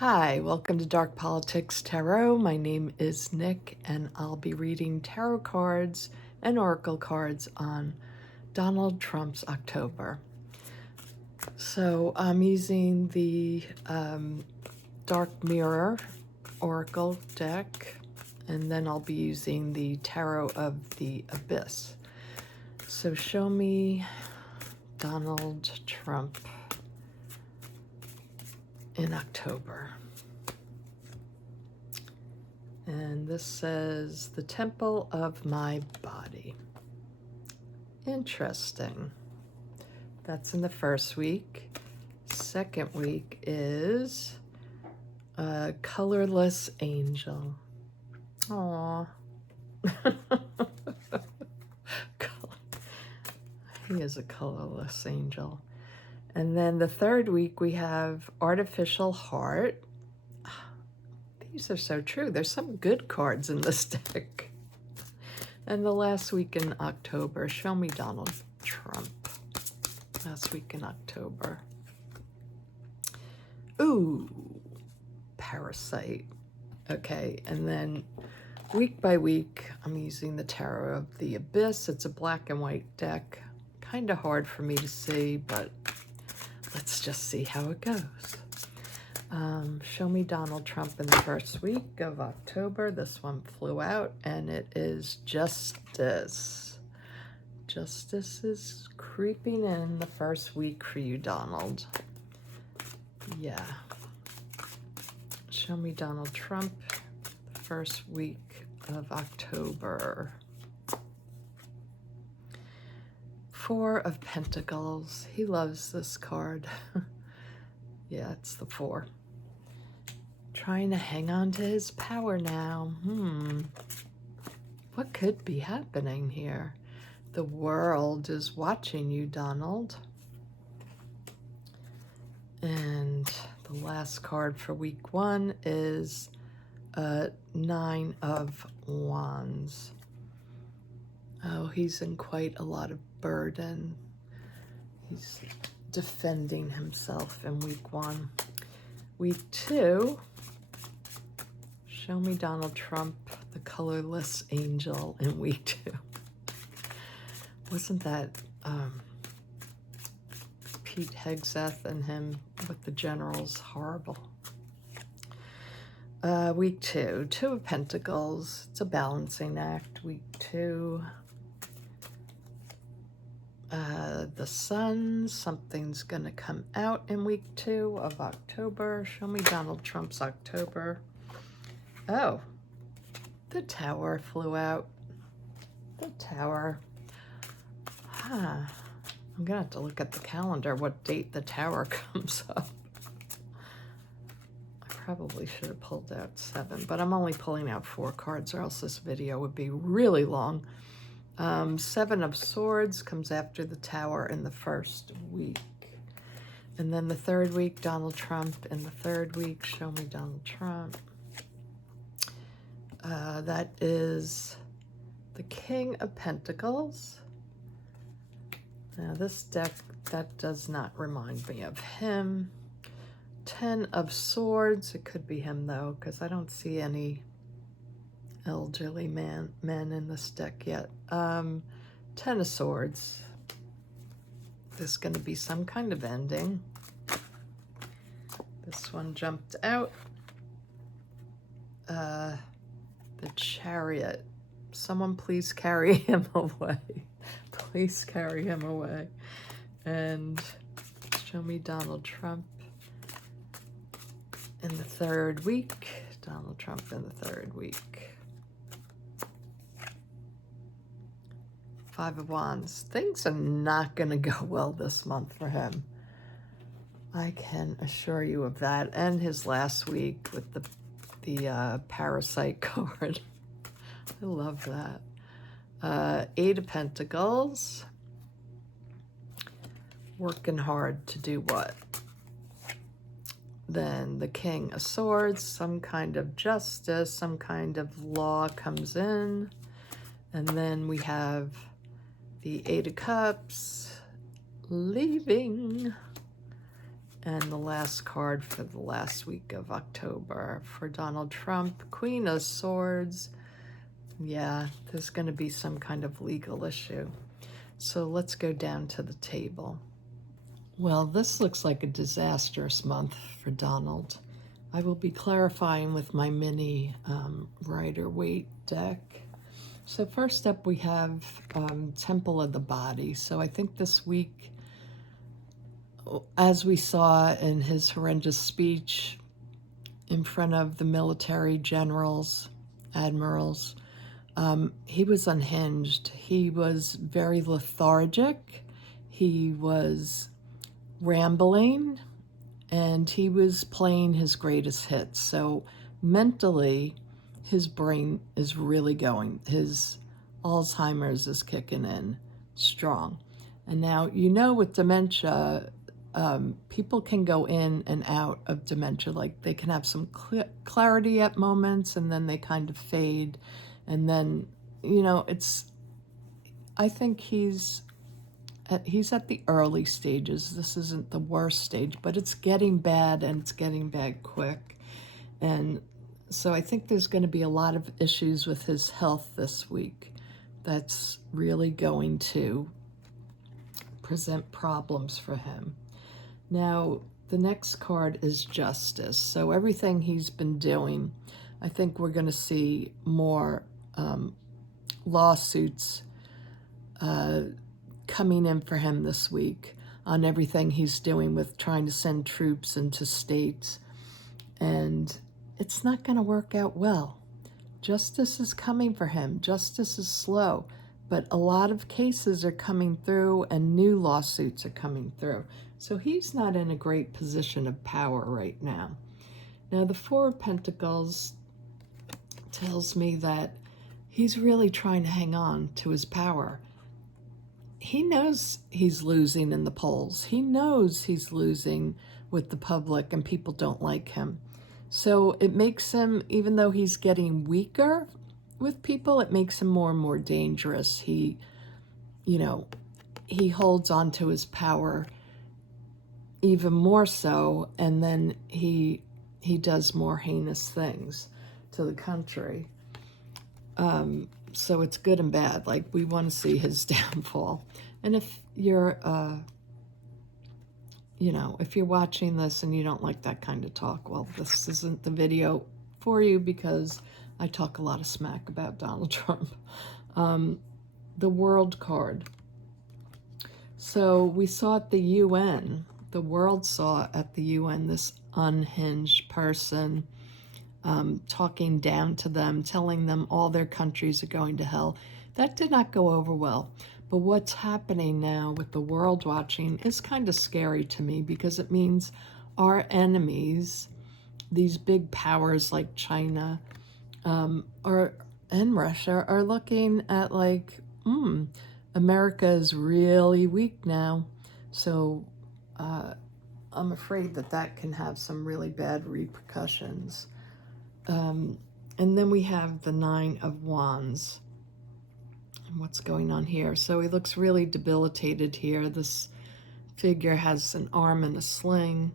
Hi, welcome to Dark Politics Tarot. My name is Nick, and I'll be reading tarot cards and oracle cards on Donald Trump's October. So I'm using the Dark Mirror Oracle deck, and then I'll be using the Tarot of the Abyss. So show me Donald Trump in October. And this says, the temple of my body. Interesting. That's in the first week. Second week is a colorless angel. Aww. He is a colorless angel. And then the third week we have artificial heart. These are so true. There's some good cards in this deck. And the last week in October, show me Donald Trump. Last week in October. Ooh, Parasite. Okay, and then week by week, I'm using the Tarot of the Abyss. It's a black and white deck. Kind of hard for me to see, but let's just see how it goes. Show me Donald Trump in the first week of October. This one flew out, and it is justice. Justice is creeping in the first week for you, Donald. Yeah. Show me Donald Trump the first week of October. Four of Pentacles. He loves this card. Yeah, it's the 4. Trying to hang on to his power now. What could be happening here? The world is watching you, Donald. And the last card for week 1 is a 9 of Wands. Oh, he's in quite a lot of burden. He's defending himself in week 1. Week 2, show me Donald Trump, the colorless angel in week 2. Wasn't that Pete Hegseth and him with the generals horrible? Week 2, 2 of Pentacles. It's a balancing act. Week 2. The sun, something's going to come out in week 2 of October. Show me Donald Trump's October. Oh, the Tower flew out. The Tower. I'm going to have to look at the calendar what date the Tower comes up. I probably should have pulled out 7, but I'm only pulling out 4 cards, or else this video would be really long. 7 of Swords comes after the Tower in the first week. And then the third week, Donald Trump in the third week. Show me Donald Trump. That is the King of Pentacles. Now this deck, that does not remind me of him. 10 of Swords. It could be him though, because I don't see any elderly men in this deck yet. 10 of Swords. There's going to be some kind of ending. This one jumped out. The Chariot. Someone please carry him away. Please carry him away. And show me Donald Trump in the third week. Donald Trump in the third week. 5 of Wands. Things are not going to go well this month for him. I can assure you of that. And his last week with the Parasite card. I love that. 8 of Pentacles. Working hard to do what? Then the King of Swords. Some kind of justice, some kind of law comes in. And then we have the 8 of Cups, leaving. And the last card for the last week of October for Donald Trump, Queen of Swords. Yeah, there's going to be some kind of legal issue. So let's go down to the table. Well, this looks like a disastrous month for Donald. I will be clarifying with my mini Rider Waite deck. So first up we have Temple of the Body. So I think this week, as we saw in his horrendous speech in front of the military generals, admirals, he was unhinged. He was very lethargic. He was rambling, and he was playing his greatest hits. So mentally, his brain is really going. His Alzheimer's is kicking in strong. And now, with dementia, people can go in and out of dementia. Like they can have some clarity at moments, and then they kind of fade. And then, I think he's at the early stages. This isn't the worst stage, but it's getting bad, and it's getting bad quick. And so I think there's going to be a lot of issues with his health this week that's really going to present problems for him. Now, the next card is Justice. So everything he's been doing, I think we're going to see more lawsuits coming in for him this week on everything he's doing with trying to send troops into states. And it's not going to work out well. Justice is coming for him. Justice is slow, but a lot of cases are coming through and new lawsuits are coming through. So he's not in a great position of power right now. Now, the Four of Pentacles tells me that he's really trying to hang on to his power. He knows he's losing in the polls. He knows he's losing with the public and people don't like him. So it makes him, even though he's getting weaker with people, it makes him more and more dangerous. He holds on to his power even more so, and then he does more heinous things to the country. So it's good and bad. Like, we want to see his downfall. And if you're, if you're watching this and you don't like that kind of talk, well, this isn't the video for you, because I talk a lot of smack about Donald Trump. The World card. So we saw at the UN, the world saw at the UN this unhinged person talking down to them, telling them all their countries are going to hell. That did not go over well. But what's happening now with the world watching is kind of scary to me, because it means our enemies, these big powers like China and Russia, are looking at like, America is really weak now. So I'm afraid that can have some really bad repercussions. And then we have the Nine of Wands. And what's going on here? So he looks really debilitated here. This figure has an arm in a sling.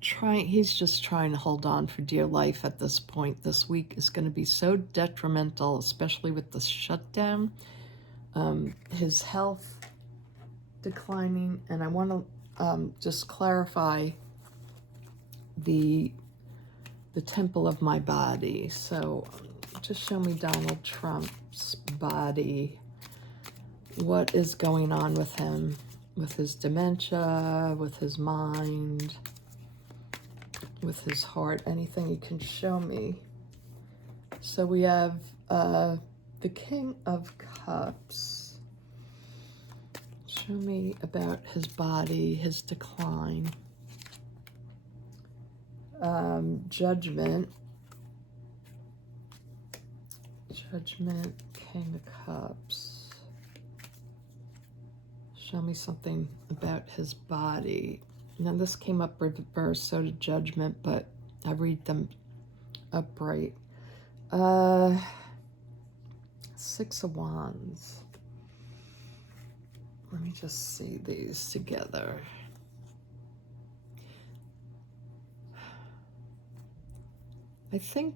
He's just trying to hold on for dear life at this point. This week is going to be so detrimental, especially with the shutdown. His health declining. And I want to just clarify the temple of my body. So just show me Donald Trump's body. What is going on with him, with his dementia, with his mind, with his heart? Anything you can show me. So we have the King of Cups. Show me about his body, his decline. Judgment, King of Cups. Show me something about his body. Now this came up reverse, so did Judgment, but I read them upright. Six of Wands. Let me just see these together. I think,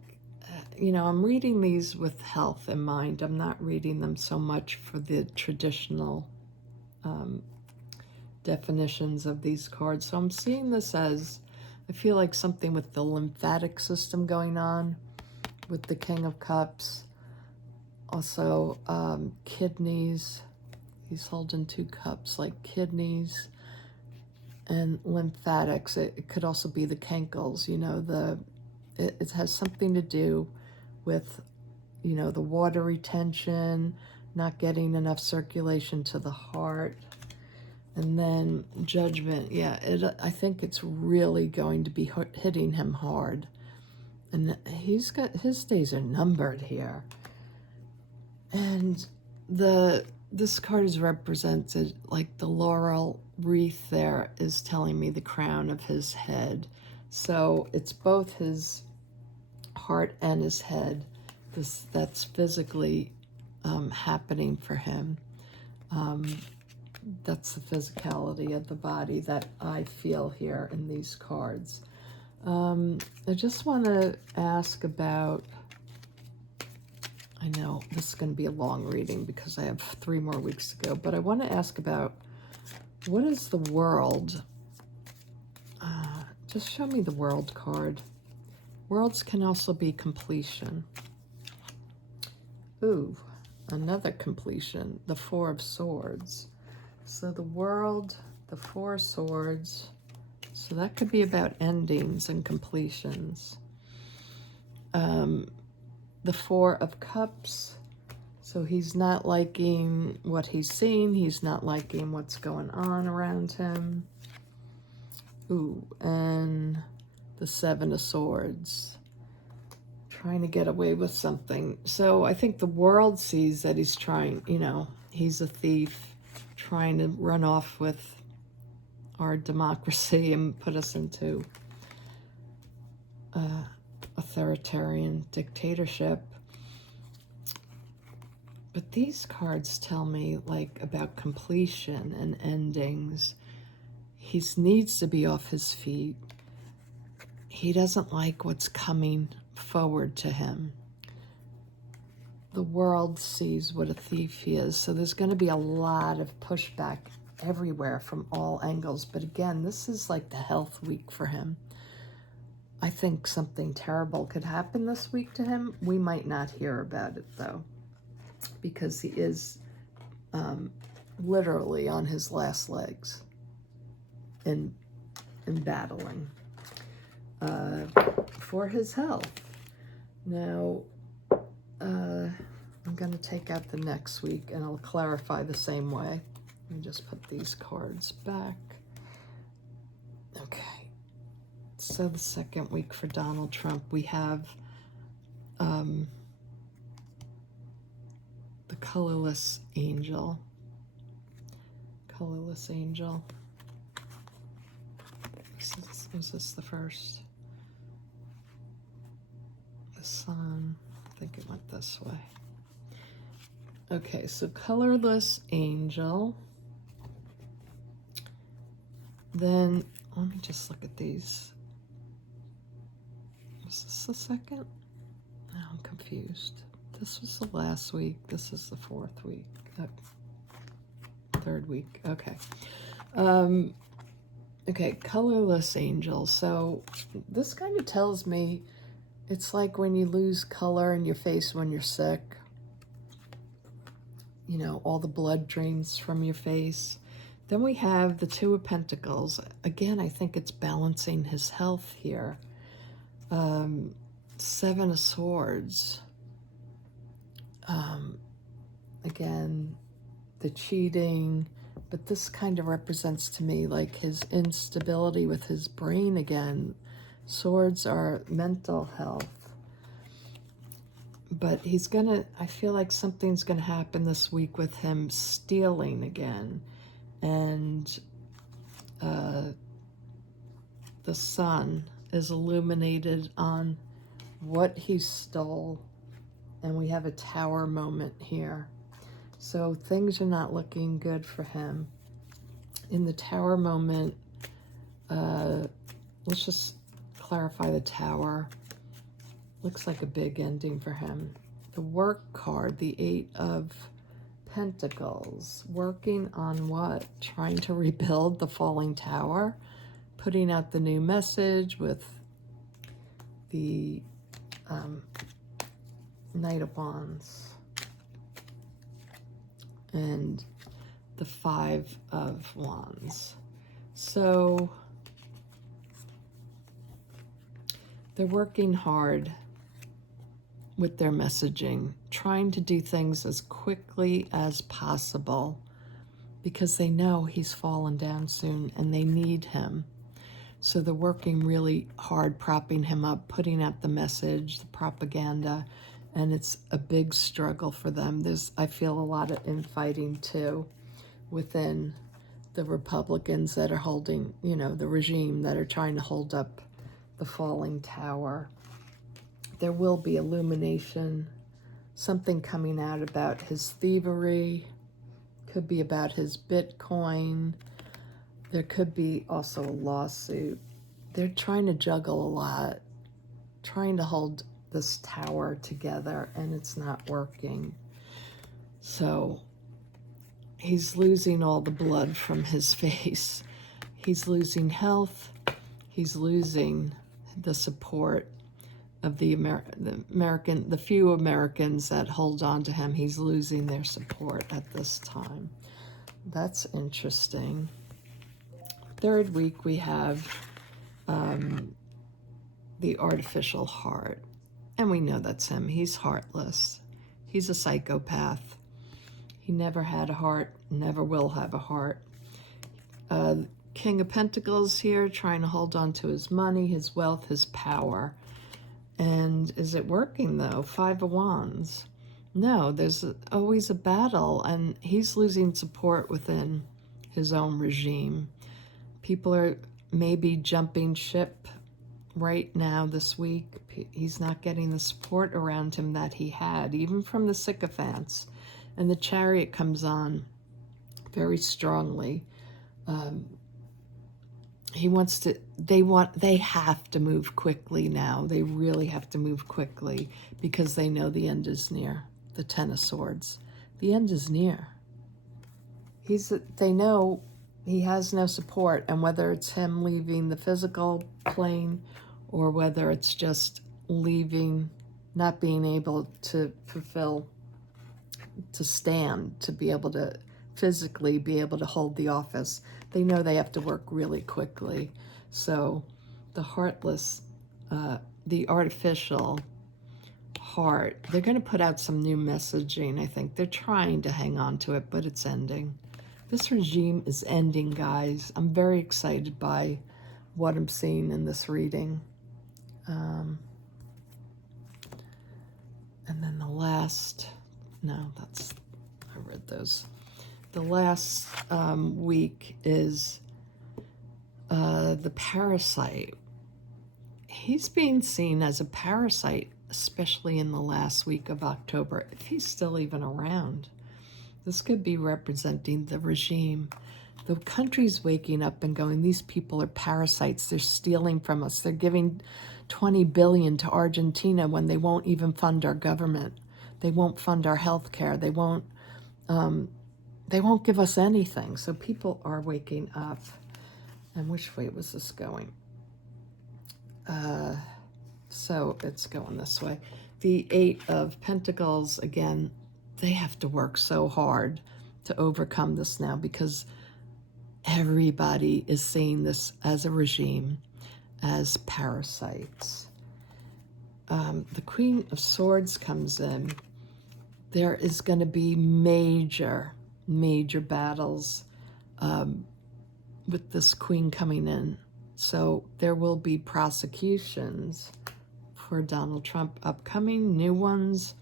you know, I'm reading these with health in mind. I'm not reading them so much for the traditional definitions of these cards. So I'm seeing this as, I feel like something with the lymphatic system going on with the King of Cups. Also, kidneys. He's holding 2 cups, like kidneys and lymphatics. It could also be the cankles, you know, it has something to do with, you know, the water retention, not getting enough circulation to the heart. And then judgment, yeah, I think it's really going to be hitting him hard. And his days are numbered here. And this card is represented, like the laurel wreath there is telling me the crown of his head. So it's both his heart and his head. That's physically happening for him. That's the physicality of the body that I feel here in these cards. I just want to ask about, I know this is going to be a long reading because I have 3 more weeks to go, but I want to ask about, what is the world? Just show me the world card. Worlds can also be completion. Ooh, another completion, the 4 of Swords. So the world, the 4 swords, so that could be about endings and completions. The 4 of Cups, so he's not liking what he's seeing, he's not liking what's going on around him. Ooh, and the 7 of Swords, trying to get away with something. So I think the world sees that he's trying, you know, he's a thief, trying to run off with our democracy and put us into authoritarian dictatorship. But these cards tell me, like, about completion and endings. He needs to be off his feet. He doesn't like what's coming forward to him. The world sees what a thief he is, so there's going to be a lot of pushback everywhere from all angles. But again, this is like the health week for him. I think something terrible could happen this week to him. We might not hear about it, though, because he is literally on his last legs in battling for his health. Now, I'm going to take out the next week, and I'll clarify the same way. Let me just put these cards back. Okay. So the second week for Donald Trump, we have the colorless angel. Colorless angel. Was this the first? The sun. I think it went this way. Okay, so colorless angel. Then, let me just look at these. Was this the second? No, I'm confused. This was the last week. This is the 4th week. 3rd week. Okay. Okay, colorless angel. So this kind of tells me it's like when you lose color in your face when you're sick. You know, all the blood drains from your face. Then we have the 2 of Pentacles. Again, I think it's balancing his health here. 7 of Swords. Again, the cheating. But this kind of represents to me like his instability with his brain again. Swords are mental health. But he's gonna, I feel like something's gonna happen this week with him stealing again. And the sun is illuminated on what he stole. And we have a tower moment here. So things are not looking good for him. In the tower moment, let's just clarify the tower. Looks like a big ending for him. The work card, the 8 of Pentacles. Working on what? Trying to rebuild the falling tower. Putting out the new message with the Knight of Wands. And the 5 of Wands. So they're working hard with their messaging, trying to do things as quickly as possible because they know he's fallen down soon and they need him. So they're working really hard, propping him up, putting out the message, the propaganda, and it's a big struggle for them. I feel a lot of infighting too within the Republicans that are holding, you know, the regime that are trying to hold up the falling tower. There will be illumination, something coming out about his thievery, could be about his Bitcoin. There could be also a lawsuit. They're trying to juggle a lot, trying to hold this tower together, and it's not working. So he's losing all the blood from his face. He's losing health. He's losing the support of the few Americans that hold on to him. He's losing their support at this time. That's interesting. Third week, we have the artificial heart. And we know that's him. He's heartless. He's a psychopath. He never had a heart, never will have a heart. King of Pentacles here, trying to hold on to his money, his wealth, his power. And is it working, though? 5 of Wands. No, there's always a battle, and he's losing support within his own regime. People are maybe jumping ship right now this week. He's not getting the support around him that he had, even from the sycophants. And the Chariot comes on very strongly. They have to move quickly now. They really have to move quickly because they know the end is near. The 10 of Swords. The end is near. They know he has no support, and whether it's him leaving the physical plane or whether it's just leaving, not being able to fulfill, to stand, to be able to physically be able to hold the office, they know they have to work really quickly. So the heartless, the artificial heart, they're going to put out some new messaging, I think. They're trying to hang on to it, but it's ending. This regime is ending, guys. I'm very excited by what I'm seeing in this reading. And then the last, I read those. The last week is the parasite. He's being seen as a parasite, especially in the last week of October, if he's still even around. This could be representing the regime. The country's waking up and going, these people are parasites. They're stealing from us. They're giving $20 billion to Argentina when they won't even fund our government. They won't fund our health care. They won't give us anything. So people are waking up. And which way was this going? So it's going this way. The 8 of Pentacles, again, they have to work so hard to overcome this now because everybody is seeing this as a regime, as parasites. The Queen of Swords comes in. There is going to be major battles with this queen coming in. So there will be prosecutions for Donald Trump upcoming, new ones,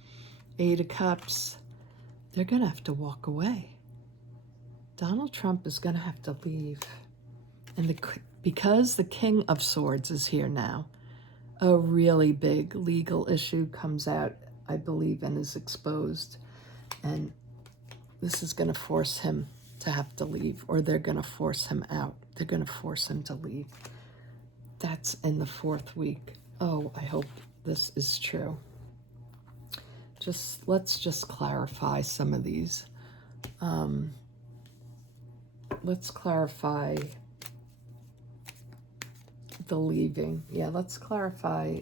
8 of Cups. They're going to have to walk away. Donald Trump is going to have to leave. And because the King of Swords is here now, a really big legal issue comes out, I believe, and is exposed. And this is going to force him to have to leave, or they're going to force him out. They're going to force him to leave. That's in the 4th week. Oh, I hope this is true. Let's just clarify some of these. Let's clarify the leaving. Yeah, let's clarify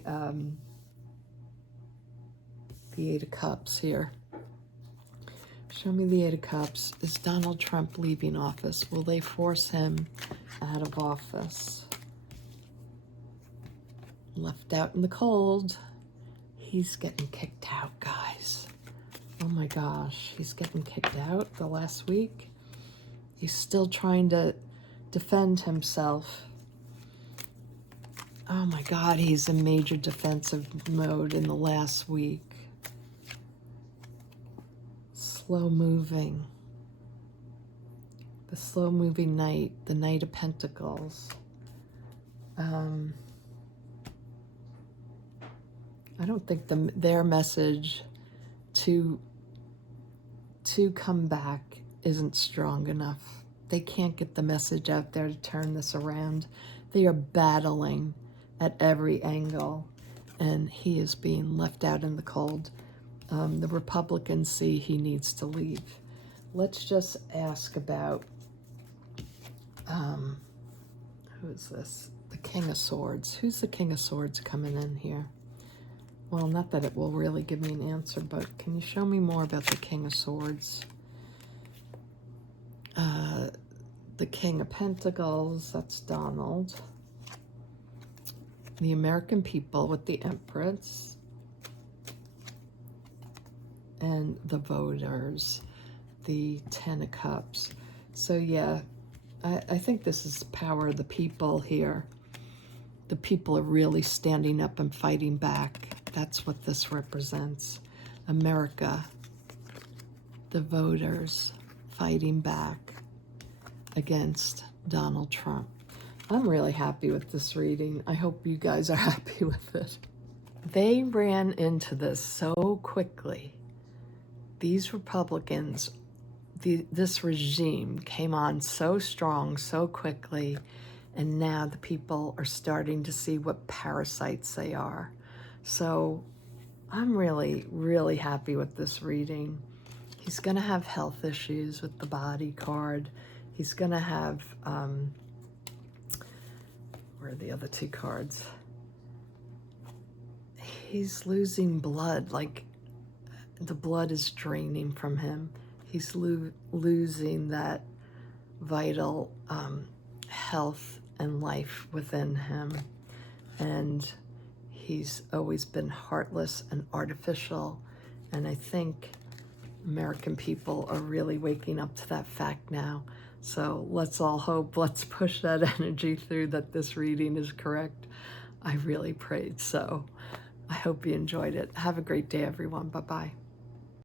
the Eight of Cups here. Show me the Eight of Cups. Is Donald Trump leaving office? Will they force him out of office? Left out in the cold. He's getting kicked out, guys. Oh my gosh, he's getting kicked out the last week. He's still trying to defend himself. Oh my God, he's in major defensive mode in the last week. Slow moving. The slow moving Knight, the Knight of Pentacles. I don't think their message to come back isn't strong enough. They can't get the message out there to turn this around. They are battling at every angle, and he is being left out in the cold. The Republicans see he needs to leave. Let's just ask about, who is this? The King of Swords. Who's the King of Swords coming in here? Well, not that it will really give me an answer, but can you show me more about the King of Swords? The King of Pentacles, that's Donald. The American people with the Empress. And the voters, the Ten of Cups. So yeah, I think this is the power of the people here. The people are really standing up and fighting back. That's what this represents. America, the voters fighting back against Donald Trump. I'm really happy with this reading. I hope you guys are happy with it. They ran into this so quickly. These Republicans, this regime came on so strong, so quickly, and now the people are starting to see what parasites they are. So I'm really, really happy with this reading. He's going to have health issues with the body card. He's going to have, where are the other two cards? He's losing blood, like the blood is draining from him. He's losing that vital health and life within him. And he's always been heartless and artificial. And I think American people are really waking up to that fact now. So let's all hope, let's push that energy through that this reading is correct. I really prayed so. I hope you enjoyed it. Have a great day, everyone. Bye-bye.